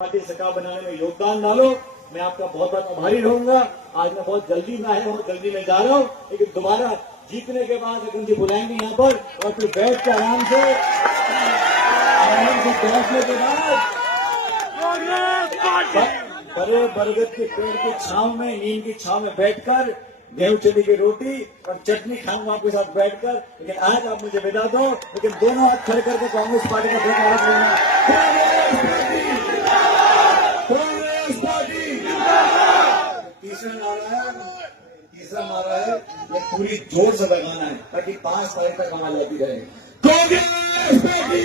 Party सरकार बनाने में योगदान डालो। मैं आपका बहुत बहुत आभारी रहूंगा। आज मैं बहुत जल्दी में आया हूँ, जल्दी में जा रहा हूँ, लेकिन दोबारा जीतने के बाद अगर मुझे बुलाएंगे यहाँ पर और फिर बैठ के आराम से बैठने के बाद बड़े बरगद के पेड़ की छांव में, नीम की छांव में बैठकर गेहूं चने की रोटी और चटनी खाऊंगा आपके साथ बैठकर। लेकिन आज आप मुझे विदा दो, लेकिन दोनों हाथ खड़े करके कांग्रेस पार्टी का प्रचार करूंगा। तीसरा नारा है, ये पूरी जोर से लगाना है ताकि 5 तारीख तक आवाज आती रहे। कांग्रेस पार्टी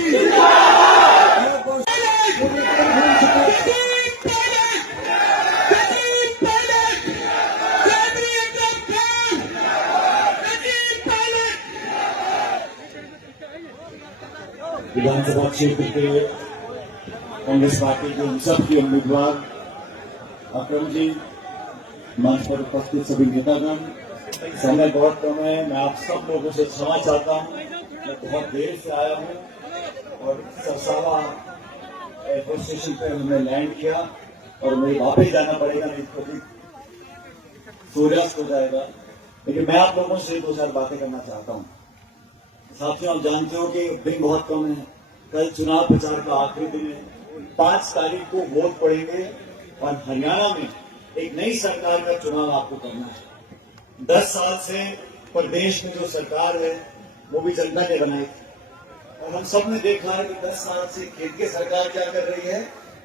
विधानसभा क्षेत्र के कांग्रेस पार्टी के उन सब के उम्मीदवार अक्रम जी, मंच पर उपस्थित सभी नेतागण, समय बहुत कम है, मैं आप सब लोगों से क्षमा चाहता हूं। मैं बहुत देर से आया हूं और सरसावा एयरपोर्ट स्टेशन पर हमने लैंड किया और मुझे वापस जाना पड़ेगा, नहीं तो सूर्यास्त हो जाएगा। लेकिन मैं आप लोगों से 2-4 बातें करना चाहता हूं। साथियों, आप जानते हो कि दिन बहुत कम है, कल चुनाव प्रचार का आखिरी दिन है, 5 तारीख को वोट पड़ेंगे और हरियाणा में एक नई सरकार का चुनाव आपको करना है। 10 साल से प्रदेश में जो सरकार है वो भी जनता ने बनाई थी और हम सब ने देखा है कि 10 साल से केंद्र की सरकार क्या कर रही है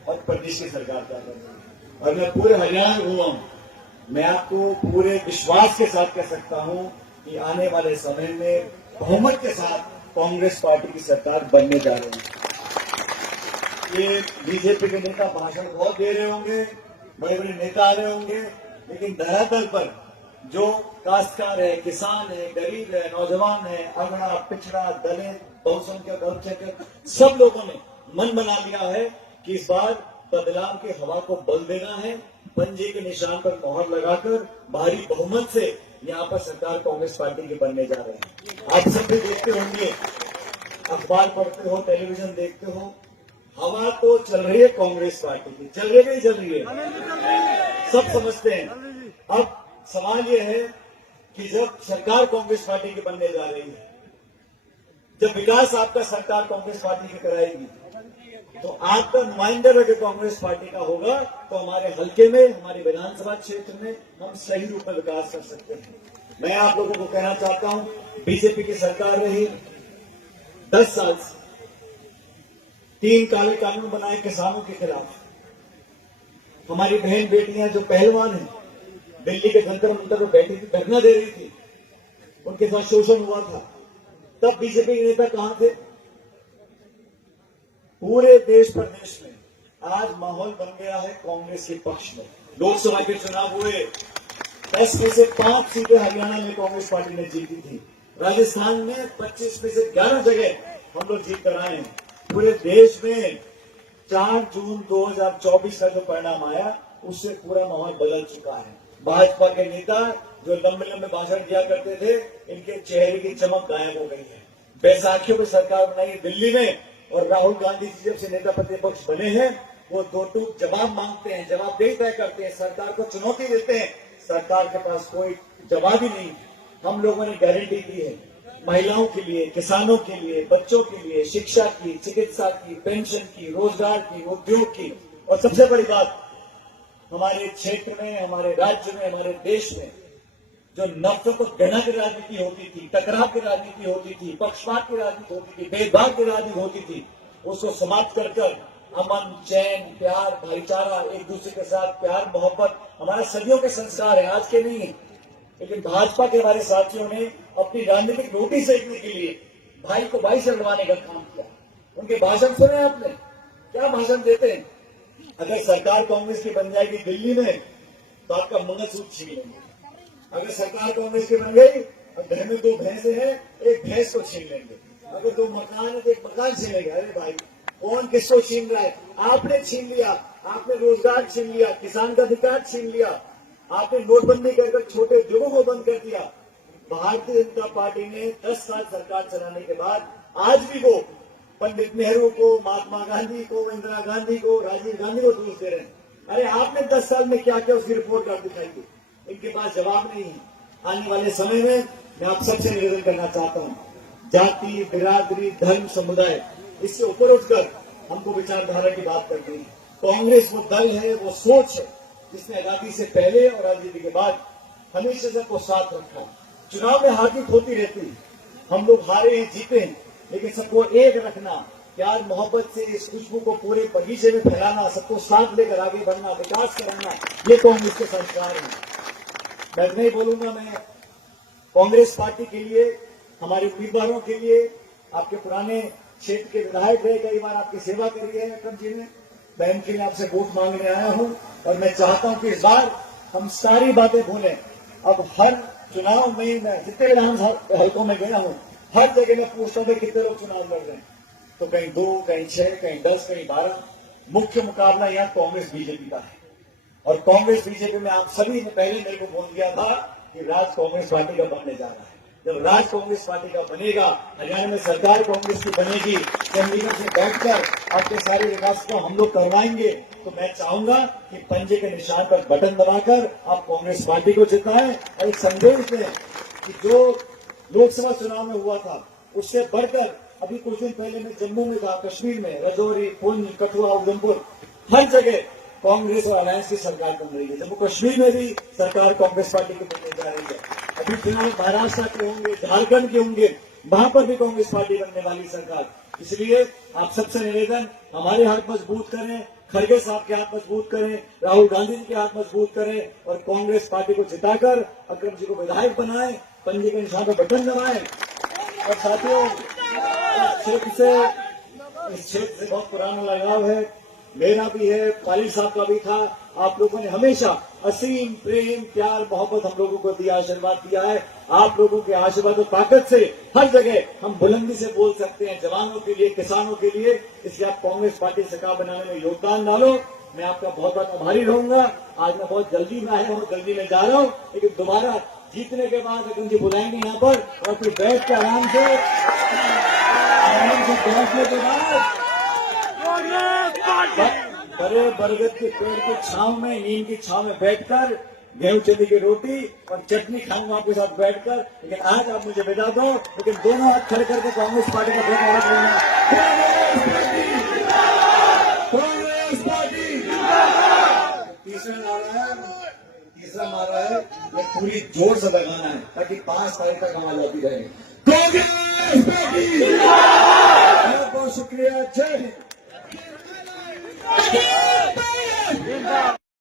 और प्रदेश की सरकार क्या कर रही है। और मैं पूरे हरियाणा में हुआ हूं, मैं आपको पूरे विश्वास के साथ कह सकता हूं कि आने वाले समय में बहुमत के साथ कांग्रेस पार्टी की सरकार बनने जा रही है। ये बीजेपी के नेता भाषण बहुत दे रहे होंगे, बड़े बड़े नेता आ रहे होंगे, लेकिन धरातल पर जो काश्तकार है, किसान है, गरीब है, नौजवान है, अगड़ा, पिछड़ा, दलित, बहुसंख्यक, अल्पसंख्यक, सब लोगों ने मन बना लिया है कि इस बार बदलाव की हवा को बल देना है। पंजे के निशान पर मोहर लगाकर भारी बहुमत से यहाँ पर सरकार कांग्रेस पार्टी की बनने जा रहे हैं। आप सब भी देखते होंगे, अखबार पढ़ते हो, टेलीविजन देखते हो, हवा तो चल रही है कांग्रेस पार्टी की, चल रही है, चल रही है, सब समझते हैं। अब सवाल यह है कि जब सरकार कांग्रेस पार्टी की बनने जा रही है, जब विकास आपका सरकार कांग्रेस पार्टी की कराएगी, तो आपका नुमाइंदा अगर कांग्रेस पार्टी का होगा तो हमारे हल्के में, हमारे विधानसभा क्षेत्र में हम सही रूप में विकास कर सकते हैं। मैं आप लोगों को कहना चाहता हूं, बीजेपी की सरकार रही 10 साल से, 3 काले कानून बनाए किसानों के खिलाफ। हमारी बहन बेटियां जो पहलवान हैं, दिल्ली के जंतर मंतर पर बैठी थी, धरना दे रही थी, उनके साथ शोषण हुआ था, तब बीजेपी के नेता कहां थे? पूरे देश प्रदेश में आज माहौल बन गया है कांग्रेस के पक्ष में। लोकसभा के चुनाव हुए, 10 में से 5 सीटें हरियाणा में कांग्रेस पार्टी ने जीती थी। राजस्थान में 25 में से 11 जगह हम लोग जीत कर आए हैं। पूरे देश में 4 जून 2024 का जो परिणाम आया, उससे पूरा माहौल बदल चुका है। भाजपा के नेता जो लंबे लंबे भाषण दिया करते थे, इनके चेहरे की चमक गायब हो गई है। बैसाखियों पर सरकार बनाई दिल्ली में और राहुल गांधी जी जब से नेता प्रतिपक्ष बने हैं, वो 2 टूक जवाब मांगते हैं, जवाबदेही तय करते हैं, सरकार को चुनौती देते हैं। सरकार के पास कोई जवाब ही नहीं। हम लोगों ने गारंटी दी है महिलाओं के लिए, किसानों के लिए, बच्चों के लिए, शिक्षा की, चिकित्सा की, पेंशन की, रोजगार की, उद्योग की, और सबसे बड़ी बात, हमारे क्षेत्र में, हमारे राज्य में, हमारे देश में जो नफरत और घृणा की राजनीति होती थी, टकराव की राजनीति होती थी, पक्षपात की राजनीति होती थी, भेदभाव की राजनीति होती थी, उसको समाप्त कर अमन, चैन, प्यार, भाईचारा, एक दूसरे के साथ प्यार मोहब्बत हमारा सदियों के संस्कार है, आज के नहीं है। लेकिन भाजपा के हमारे साथियों ने अपनी राजनीतिक रोटी सेकने के लिए भाई को भाई से लड़वाने का काम किया। उनके भाषण सुने आपने, क्या भाषण देते हैं? अगर सरकार कांग्रेस की बन जाएगी दिल्ली में तो आपका मंगलसूत्र छीन लेंगे। अगर सरकार कांग्रेस की बन गई और घर में 2 भैंसे हैं, एक भैंस को छीन लेंगे। अगर 2 मकान है तो एक मकान छीन लेंगे। अरे भाई, कौन किसको छीन रहा है? आपने छीन लिया, आपने रोजगार छीन लिया, किसान का अधिकार छीन लिया, आपने नोटबंदी कर छोटे उद्योगों को बंद कर दिया। भारतीय जनता पार्टी ने 10 साल सरकार चलाने के बाद आज भी वो पंडित नेहरू को, महात्मा गांधी को, इंदिरा गांधी को, राजीव गांधी को दोष दे रहे हैं। अरे आपने 10 साल में क्या किया उसकी रिपोर्ट कार्ड दिखाई थी। इनके पास जवाब नहीं है। आने वाले समय में मैं आप सबसे निवेदन करना चाहता हूं, जाति, बिरादरी, धर्म, समुदाय, इससे ऊपर उठकर हमको विचारधारा की बात करनी है। कांग्रेस वो दल है, वो सोच है जिसने आजादी से पहले और आजादी के बाद हमेशा सबको साथ रखा। चुनाव में हार जीत होती रहती है, हम लोग हारे हैं, जीते हैं, लेकिन सबको एक रखना, प्यार मोहब्बत से इस खुशबू को पूरे बगीचे में फैलाना, सबको साथ लेकर आगे बढ़ना, विकास कराना, ये कांग्रेस के संस्कार हैं। मैं नहीं बोलूंगा, मैं कांग्रेस पार्टी के लिए, हमारे उम्मीदवारों के लिए, आपके पुराने क्षेत्र के विधायक रहे, कई बार आपकी सेवा करी है अक्रम जी ने, मैं इनके लिए आपसे वोट मांगने आया हूं और मैं चाहता हूं कि इस बार हम सारी बातें भूलें। अब हर चुनाव में मैं जितने विधानसभा हल्कों में गया हूं, हर जगह मैं पूछता हूं कितने लोग चुनाव लड़ रहे हैं, तो कहीं 2, कहीं 6, कहीं 10, कहीं 12। मुख्य मुकाबला यहां कांग्रेस बीजेपी का है और कांग्रेस बीजेपी में आप सभी ने पहले मेरे को बोल दिया था कि राज कांग्रेस पार्टी का बनने जा रहा है। जब राज कांग्रेस पार्टी का बनेगा, हरियाणा में सरकार कांग्रेस की बनेगी, चंडीगढ़ से बैठकर आपके सारे विकास को हम लोग करवाएंगे, तो मैं चाहूंगा कि पंजे के निशान पर बटन दबाकर आप कांग्रेस पार्टी को जिताएं और एक संदेश दें कि जो लोकसभा चुनाव में हुआ था उससे बढ़कर अभी कुछ दिन पहले मैं जम्मू में था, कश्मीर में, रजौरी, पुंछ, कठुआ, उधमपुर, हर जगह कांग्रेस और अलायंस की सरकार बन रही है। जम्मू कश्मीर में भी सरकार कांग्रेस पार्टी की बनने जा रही है। अभी चुनाव महाराष्ट्र के होंगे, झारखंड के होंगे, वहां पर भी कांग्रेस पार्टी बनने वाली सरकार। इसलिए आप सबसे निवेदन, हमारे हाथ मजबूत करें, खड़गे साहब के हाथ मजबूत करें, राहुल गांधी जी के हाथ मजबूत करें और कांग्रेस पार्टी को जिताकर अक्रम जी को विधायक बनाएं, पंजे के निशान पर बटन दबाएं। और साथियों, इस क्षेत्र से बहुत पुराना लगाव है, मेरा भी है, पालिल साहब का भी था। आप लोगों ने हमेशा असीम प्रेम, प्यार, मोहब्बत हम लोगों को दिया, आशीर्वाद दिया है। आप लोगों के आशीर्वाद और ताकत से हर जगह हम बुलंदी से बोल सकते हैं, जवानों के लिए, किसानों के लिए। इसलिए आप कांग्रेस पार्टी सरकार बनाने में योगदान डालो। मैं आपका बहुत बहुत आभारी रहूंगा। आज मैं बहुत जल्दी में आया हूँ, जल्दी में जा रहा हूँ, लेकिन दोबारा जीतने के बाद अगर जी बुलाएंगे यहाँ पर और फिर बैठ के आराम से बैठने के बाद बड़े बरगद के पेड़ की छांव में, नीम की छांव में बैठकर गेहूं चने की रोटी और चटनी खाऊंगा आपके साथ बैठकर। लेकिन आज आप मुझे विदा दो, लेकिन दोनों हाथ खड़े करके कांग्रेस पार्टी का बहुत आवाज लेना। कांग्रेस पार्टी तीसरा नारा है, ये पूरी जोर से लगाना है ताकि 5 तारीख तक आवाज आती रहे। कांग्रेस पार्टी, बहुत शुक्रिया। जय हिंद।